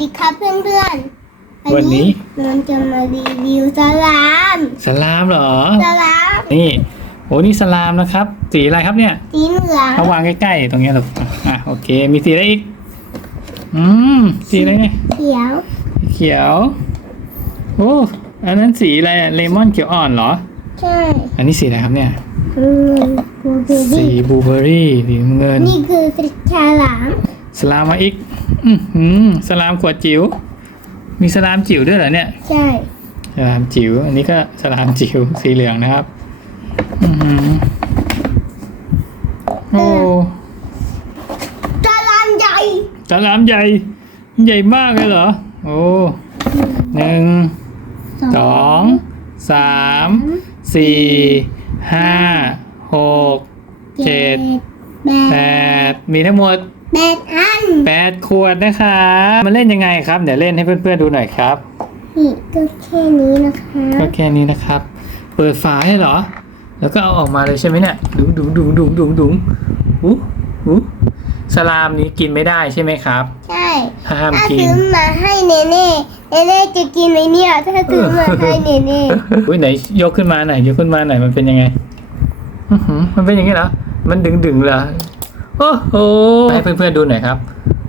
ดีครับเพื่อนๆวันนี้เราจะมารีวิวสลามสลามเหรอสลามนี่โอ้นี่สลามนะครับ สีอะไรครับเนี่ยสีเหลืองเอาวางใกล้ๆตรงเนี้ยลูกอะโอเค มีสีอะไรอีกอืมสีอะไรเนี่ยเขียวสีเขียวโอ้อันนั้นสีอะไรอะเลมอนเขียวอ่อนเหรอใช่อันนี้สีอะไรครับเนี่ยอืมบูเบอสีรี่บลูเบอร์รี่สีน้ำเงิน นี่คือสีฉลามสลามมาอีก อือหือสลามขวดจิ๋ว มีสลามจิ๋วด้วยเหรอเนี่ย ใช่ สลามจิ๋ว อันนี้ก็สลามจิ๋วสีเหลืองนะครับ อือหือโอ้สลามใหญ่สลามใหญ่ ใหญ่มากเลยเหรอ โอ้หนึ่ง สอง สาม สี่ ห้า หก เจ็ด แปแปดดมีทั้งหมดแปดอัน แปดขวดนะครับมันเล่นยังไงครับ เดี๋ยวเล่นให้เพื่อนๆดูหน่อยครับ นี่ก็แค่นี้นะคะก็แค่นี้นะครับ เปิดฝาให้เหรอ แล้วก็เอาออกมาเลยใช่ไหมเนี่ย ดุงดุงดุงดุงดุงดุงอู้อู้สลามนี้กินไม่ได้ใช่ไหมครับ ใช่ห้ามถ้ากิน ซื้อมาให้เนเน่เนเน่จะกินไหมเนี่ยถ้าซื้อมาให้เนเน่อุ้ยไหนยกขึ้นมาหน่อยยกขึ้นมาหน่อยมันเป็นยังไง อื้อหือมันเป็นอย่างนี้เหรอ มันดึงดึงๆเหรอ โอ้โหให้เพื่อนๆดูหน่อยครับ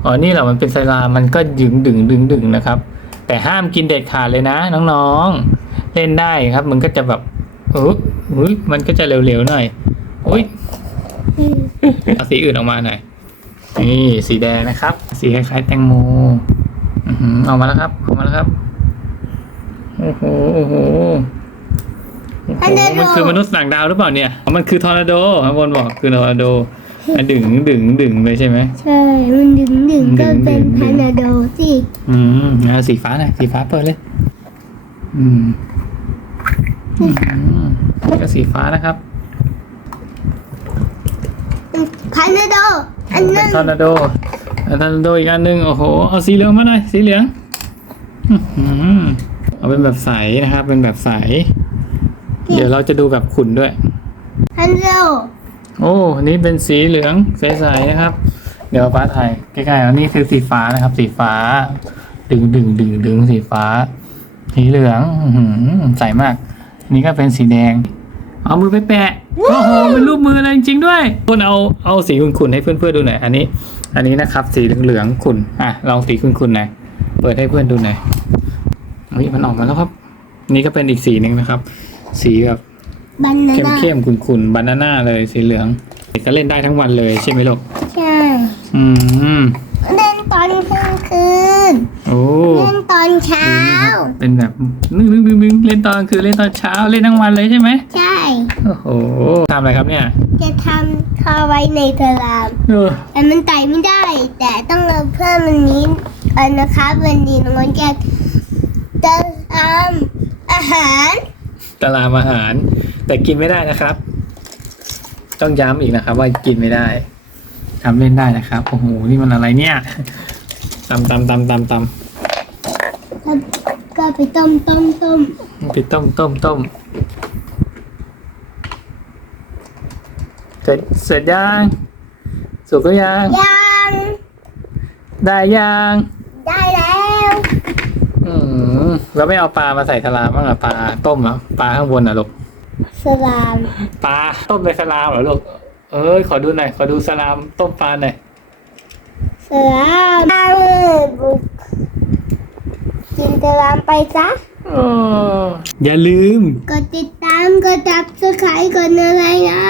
อ๋อนี่เหรอมันเป็นสลามมันก็ดึงดึงดึงดึงนะครับ แต่ห้ามกินเด็ดขาดเลยนะ น้องๆ เล่นได้ครับ มันก็จะแบบเอออุ้ยมันก็จะเร็วๆหน่อยอุ้ยเอาสีอื่นออกมาหน่อยนี่สีแดงนะครับ สีคล้ายๆแตงโมอือหือออกมาแล้วครับออกมาแล้วครับโอ้โหโอ้โหโอ้โหมันคือมนุษย์ต่างดาวหรือเปล่าเนี่ยอ๋อมันคือทอร์นาโดข้างบนบอกคือทอร์นาโด อะดึงดึงดึงเลยใช่ไหมใช่ มันดึงดึงก็เป็นดึงๆพานาโดสิอืมเอาสีฟ้าหน่อยสีฟ้าเปิดเลย อืมอืมก็สีฟ้านะครับพานาโด อันเป็นั้นนทอร์นาโดอะทอร์นาโดอีกอันหนึ่งโอ้โหเอาสีเหลืองมาหน่อยสีเหลืองอื้อหือเอาเป็นแบบใสนะครับ เป็นแบบใส เดี๋ยวเราจะดูแบบขุ่นด้วย พานาโด โอ้นี้เป็นสีเหลืองใสๆนะครับ เดี๋ยวฟ้าถ่ายใกล้ๆอันนี้คือสีฟ้านะครับ สีฟ้า ดึงดึงดึงดึงสีฟ้า สีเหลืองหืใสมากอันนี้ก็เป็นสีแดง เอามือไปแปะโอ้โหเป็นรูปมืออะไรจริงๆด้วยคุณเอาเอาสีขุ่นๆให้เพื่อนๆดูหน่อยอันนี้ อันนี้นะครับ สีเหลืองๆขุ่นอะลองสีขุ่นๆหน่อยเปิดให้เพื่อนดูหน่อยเฮ้ยมันออกมาแล้วครับ นี่ก็เป็นอีกสีหนึ่งนะครับ สีแบบ บานาเข้มน่าเข้มๆขุ่นๆบานาน่าเลยสีเหลืองก็เล่นได้ทั้งวันเลยใช่ไหมลูกใช่อืมเล่นตอนกลางคืนโอ้เล่นตอนเช้า เป็นแบบนึงนึงนึงนึงเล่นตอนคือเล่นตอนเช้าเล่นทั้งวันเลยใช่ไหมใช่ โอ้โหทำอะไรครับเนี่ยจะทำเข้าไว้ในสลามเออแต่มันไต่ไม่ได้ แต่ต้องเอาเพิ่มมันนี้อันนะครับวันนี้น้องจะจะทำอาหาร ตารามอาหาร แต่กินไม่ได้นะครับ ต้องย้ำอีกนะครับ ว่ากินไม่ได้ทำเล่นได้นะครับโอ้โหนี่มันอะไรเนี่ยตำตำตำตำตก็ก็ไปต้มต้มต้มำไปต้มต้มต้มเสร็จเสร็จยังสุกก็ยังยังได้ยังได้แล้วอืม เราไม่เอาปลามาใส่สลามบ้างเหรอปลาต้มเหรอปลาข้างบนเหรอลูกสลามปลาต้มในสลามเหรอลูกเอ้ยขอดูหน่อยขอดูสลามต้มปลาหน่อยสลามเอาบุกกินสลามไปซะโอ้อย่าลืม กดติดตามกดจับสไครต์กดอะไรนะ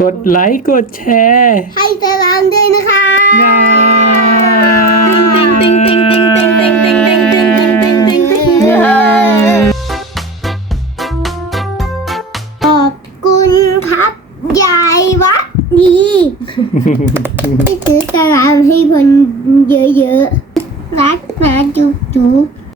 กดไลค์กดแชร์ให้สลามด้วยนะคะ งา ดีจะซื้อสลามให้คนเยอะๆ รักนะจุ๊บจุ๊บ